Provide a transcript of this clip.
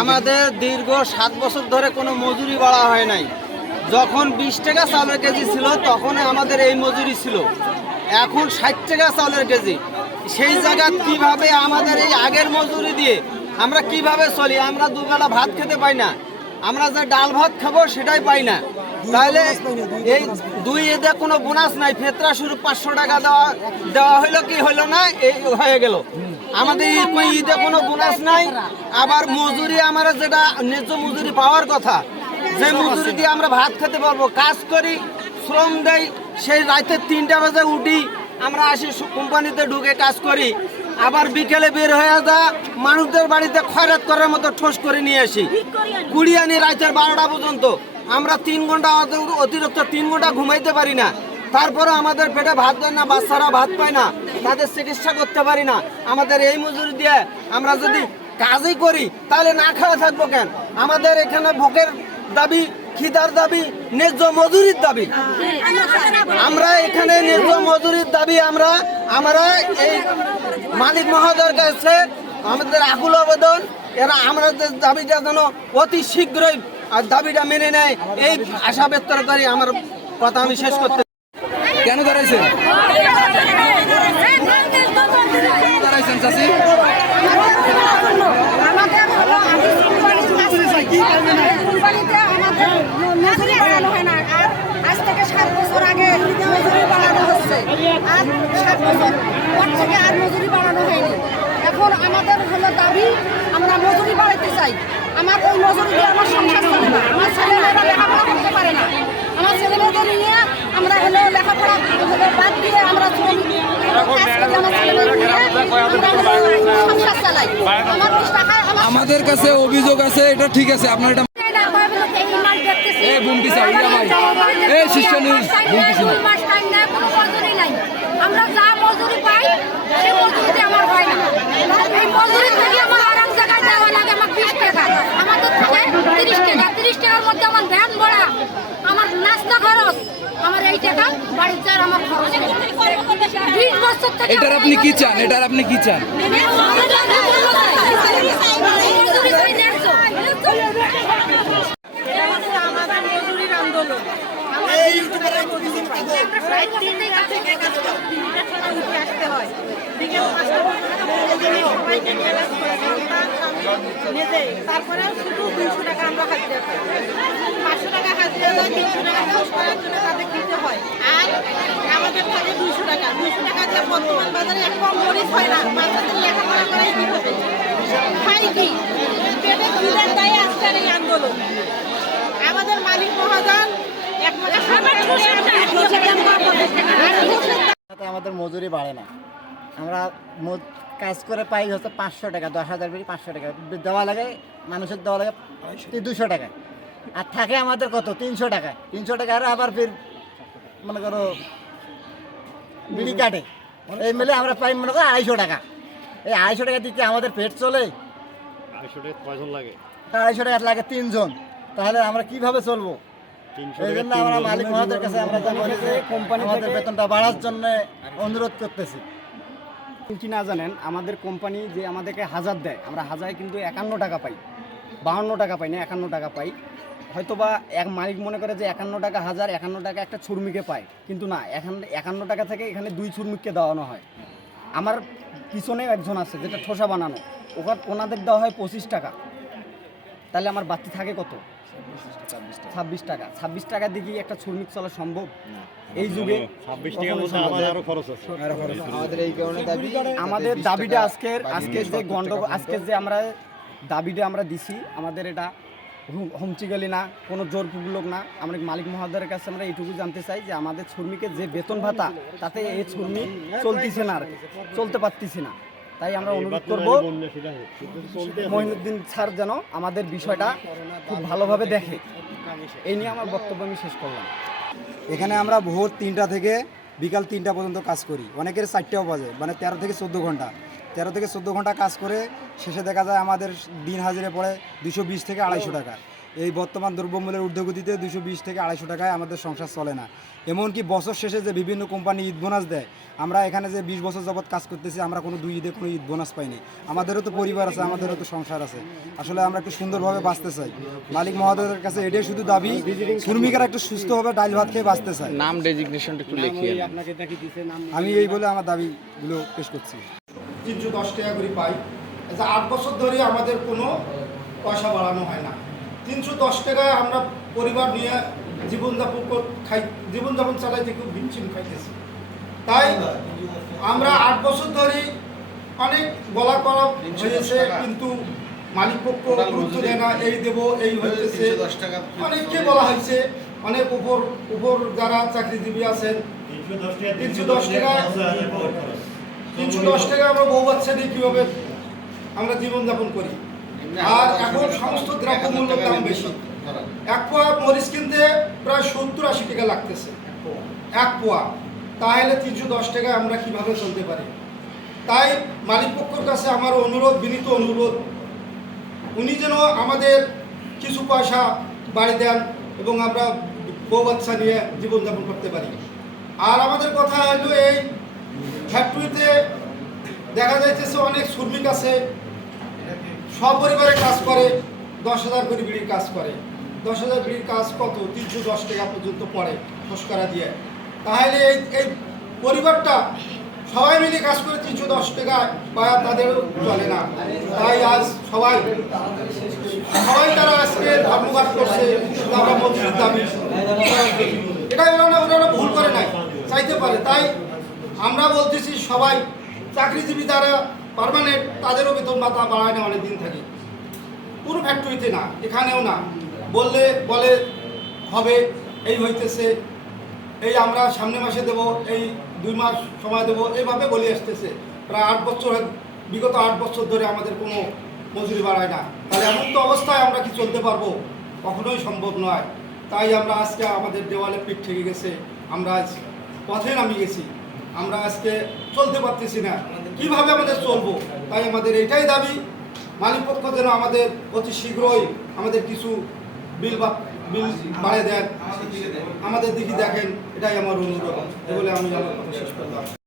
আমাদের দীর্ঘ সাত বছর ধরে কোনো মজুরি বাড়া হয় নাই। যখন বিশ টাকা চাউলের কেজি ছিল তখন আমাদের এই মজুরি ছিল। এখন ষাট টাকা চাউলের কেজি। সেই জায়গা কীভাবে আমাদের এই আগের মজুরি দিয়ে আমরা কীভাবে চলি? আমরা দুবেলা ভাত খেতে পাই না। আমরা যে ডাল ভাত খাব, সেটাই পাই না। তাহলে এই দুই ঈদে কোনো বোনাস নাই। ফেতরা শুরু পাঁচশো টাকা দেওয়া দেওয়া হইল কি হইল না, এই হয়ে গেল। আমাদের ঈদে কোনো বোনাস নাই, আবার মজুরি আমার যেটা ন্যায্য মজুরি পাওয়ার কথা, যে মজুরি দিয়ে আমরা ভাত খেতে পারব, কাজ করি, শ্রম দেই, সেই রাতে তিনটা বাজে উঠি, আমরা আসি কোম্পানিতে ঢুকে কাজ করি, আবার বিকেলে বের হয়ে যা, মানুষদের বাড়িতে খয়রাত করার মতো ঠোস করে নিয়ে আসি। কুড়ি আনি রাতের বারোটা পর্যন্ত, আমরা তিন ঘণ্টা অত- অতিরিক্ত তিন ঘণ্টা ঘুমাইতে পারি না তারপরে আমাদের পেটে ভাত দেয় না, বাচ্চারা ভাত পায় না। তাদের চিকিৎসা করতে পারি না। আমাদের এই মজুরি দিয়ে আমরা যদি কাজই করি, তাহলে না খাওয়া থাকব কেন? আমাদের এখানে ভোগের দাবি, খিদার দাবি, ন্যায্য মজুরির দাবি। আমরা এখানে ন্যায্য মজুরির দাবি আমরা আমরা এই মালিক মহোদয়ের কাছে আমাদের আকুল আবেদন, এরা আমাদের দাবিটা যেন অতি শীঘ্রই আর দাবিটা মেনে নেয়। এই আশা ব্যক্ত করি আমার কথা আমি শেষ করতে কেন দাঁড়াইছেন দাঁড়াইছেন চাষি আমাদের হলো আমি কোম্পানিতে কাজ করি। কোম্পানিতে আমাদের মজুরি বাড়ানো হয় না আর আজ থেকে সাত বছর আগে মজুরি বছর পর থেকে আর মজুরি বাড়ানো হয়নি এখন আমাদের হলো দাবি আমরা মজুরি বাড়াতে চাই আমার ওই মজুরি দিয়ে আমার সংসার চলে না আমার ছেলেমেয়েরা লেখাপড়া করতে পারে না আমার ছেলেমেয়েদের নিয়ে আমরা হলো লেখাপড়া বাদ দিয়ে আমরা আমাদের কাছে অভিযোগ আছে এটা ঠিক আছে আপনার এটা এ বুমকি সাউ, ইয়া ভাই। এ শিষ্য নিউজ, সাউ। আমরা যা মজুরি পাই সেই মজুরিতে আমার হয় না এই মজুরি থেকে আমার আরাম জায়গায় দেওয়া লাগে আমার বিশ টাকা আমাদের থাকে তিরিশ টাকা তিরিশ টাকার মধ্যে আমার ভ্যান ভাড়া আমার নাস্তা খরচ আমার এই টাকা বাড়ির যার আমার খরচ বিশ বছর থেকে এটার আপনি কি চান? এটার আপনি কি চান? আমাদের মজুরির আন্দোলন আসতে হয় বিকেল পাঁচটা পর্যন্ত সবাইকে স্বামী নিজে তারপরে শুধু দুইশো টাকা আমরা হাজিরা পাই পাঁচশো টাকা হাজিরা দেয় তিনশো টাকা জন্য তাদের দিতে হয়। আর আমাদের থাকে দুইশো টাকা। দুইশো টাকা যে বর্তমান বাজারে এক কম মরিচ হয় না। বাচ্চাদের লেখাপড়া করাই কি হবে। খাই কি? পেটে খিদের দায়ে আজকের এই আন্দোলন। আমাদের মালিক মহাজন আমাদের মজুরি বাড়ে না। আমরা কাজ করে পাই হচ্ছে পাঁচশো টাকা দশ হাজার বেশি পাঁচশো টাকা। দেওয়া লাগে মানুষের দেওয়া লাগে দুশো টাকা। আর থাকে আমাদের কত? তিনশো টাকা। তিনশো টাকা আর আবার ফির মনে করো বিড়ি কাটে। এই মিলে আমরা পাই মনে করো আড়াইশো টাকা। এই আড়াইশো টাকা দিতে আমাদের পেট চলে? তা আড়াইশো টাকা লাগে তিনজন। তাহলে আমরা কীভাবে চলবো? এই জন্য আমরা মালিক মহাদের কাছে আমরা বলি যে কোম্পানি আমাদের বেতনটা বাড়ার জন্য অনুরোধ করতেছি। কি না জানেন, আমাদের কোম্পানি যে আমাদেরকে হাজার দেয়, আমরা হাজারে কিন্তু একান্ন টাকা পাই। বাহান্ন টাকা পাই না, একান্ন টাকা পাই। হয়তোবা এক মালিক মনে করে যে একান্ন টাকা হাজার, একান্ন টাকা একটা ছুরমিকে পায়। কিন্তু না, এখন, একান্ন টাকা থেকে এখানে দুই ছুরমিককে দেওয়ানো হয়। আমার পিছনে একজন আছে, যেটা ঠোসা বানানো। ওখান, ওনাদের দেওয়া হয় পঁচিশ টাকা। তাহলে আমার বাড়তি থাকে কত? ছাব্বিশ টাকা। ছাব্বিশ টাকা দিয়ে একটা শ্রমিক চলা সম্ভব? এই যুগে না। আমাদের এই কারণে দাবি আমাদের দাবিটা আজকের আজকের যে গন্ডগোল আজকের যে আমরা দাবিটা আমরা দিছি আমাদের এটা হুম- হুমচিগালি না কোনো জোরপূর্বক না। আমরা মালিক মহাদারের কাছে আমরা এইটুকু জানতে চাই যে আমাদের শ্রমিকের যে বেতন ভাতা তাতে এই শ্রমিক চলতেছে না আর চলতে পারতেছি না। তাই আমরা অনুরোধ করব মহিনুদ্দিন স্যার যেন আমাদের বিষয়টা খুব ভালোভাবে দেখে। এই নিয়ে আমার বক্তব্য আমি শেষ করলাম। এখানে আমরা ভোর তিনটা থেকে বিকাল তিনটা পর্যন্ত কাজ করি। অনেকের চারটেও বাজে মানে তেরো থেকে চোদ্দ ঘণ্টা। তেরো থেকে চোদ্দ ঘণ্টা কাজ করে শেষে দেখা যায় আমাদের দিন হাজিরে পড়ে দুশো বিশ থেকে আড়াইশো টাকা। এই বর্তমান দ্রব্যমূল্যের ঊর্ধ্বগতিতে দুশো বিশ থেকে আড়াইশো টাকায় আমাদের সংসার চলে না। এমনকি বছর শেষে যে বিভিন্ন কোম্পানি ঈদ বোনাস দেয় আমরা এখানে যে বিশ বছর যাবৎ কাজ করতেছি আমরা কোনো দুই ঈদে কোনো ঈদ বোনাস পাইনি। আমাদেরও তো পরিবার আছে আমাদেরও তো সংসার আছে। আসলে আমরা একটু সুন্দরভাবে বাঁচতে চাই। মালিক মহোদয়ের কাছে এটাই শুধু দাবি শ্রমিকেরা একটু সুস্থভাবে ডাল ভাত খেয়ে বাঁচতে চাই নাম ডেজিগনেশনটা একটু লিখিয়ে আমি এই বলে আমার দাবিগুলো পেশ করছি। তিনশো দশ টাকা করে পাই। আচ্ছা আট বছর ধরে আমাদের কোনো পয়সা বাড়ানো হয় না। তিনশো দশ টাকায় আমরা পরিবার নিয়ে জীবনযাপন খাই জীবনযাপন চালাইতে খুব হিমশিম খাইতেছি। তাই আমরা আট বছর ধরে অনেক বলা করা হয়েছে কিন্তু মালিক পক্ষ গুরুত্ব দেয় না এই দেব এই হইতেছে। অনেককে বলা হয়েছে অনেক উপর উপর যারা চাকরিজীবী আছেন তিনশো দশ টাকা তিনশো দশ টাকা আমরা বউ বাচ্চা নিয়ে কীভাবে আমরা জীবনযাপন করি? আর এখন সমস্ত দ্রব্যমূল্যের দাম বেশি। এক পোয়া মরিচ কিনতে প্রায় সত্তর আশি টাকা লাগতেছে। এক পোয়া? তাহলে তিনশো দশ টাকা আমরা কীভাবে চলতে পারি? তাই মালিক পক্ষের কাছে আমার অনুরোধ বিনীত অনুরোধ উনি যেন আমাদের কিছু পয়সা বাড়ি দেন এবং আমরা বউ বাচ্চা নিয়ে জীবনযাপন করতে পারি। আর আমাদের কথা হলো এই ফ্যাক্টরিতে দেখা যাইতেছে অনেক শ্রমিক আছে সপরিবারে কাজ করে, দশ হাজার করে বিড়ির কাজ করে। দশ হাজার বিড়ির কাজ কত? তিনশো দশ টাকা পর্যন্ত পড়ে ফসকারা দিয়ে। তাহলে এই এই পরিবারটা সবাই মিলে কাজ করে তিনশো দশ টাকা বা তাদের চলে না। তাই আজ সবাই সবাই তারা আজকে ধর্মঘাট করছে আমরা মজুরির দাবি। এটা ওনারা ওনারা ভুল করে নাই, চাইতে পারে। তাই আমরা বলতেছি সবাই, চাকরিজীবী যারা পার্মানেন্ট তাদেরও বেতন ভাতা বাড়ায় না অনেক দিন থাকে। কোনো ফ্যাক্টরিতে না, এখানেও না। বললে, বলে, হবে, এই হইতেছে, এই আমরা সামনে মাসে দেব, এই দুই মাস সময় দেব, এইভাবে বলে আসতেছে। প্রায় আট বছর, বিগত আট বছর ধরে আমাদের কোনো মজুরি বাড়ায় না। তাহলে এমন তো অবস্থায় আমরা কি চলতে পারব? কখনোই সম্ভব নয়। তাই আমরা আজকে আমাদের দেওয়ালে পিঠ ঠেকে গেছে। আমরা আজ পথে নামিয়ে গেছি। আমরা আজকে চলতে পারতেছি না। কীভাবে আমাদের চলবো? তাই আমাদের এটাই দাবি। মালিকপক্ষ যেন আমাদের অতি শীঘ্রই আমাদের কিছু বিল বা বিল বাড়িয়ে দেন আমাদের দিকে দেখেন, এটাই আমার অনুরোধ। এ বলে আমি কথা শেষ করলাম।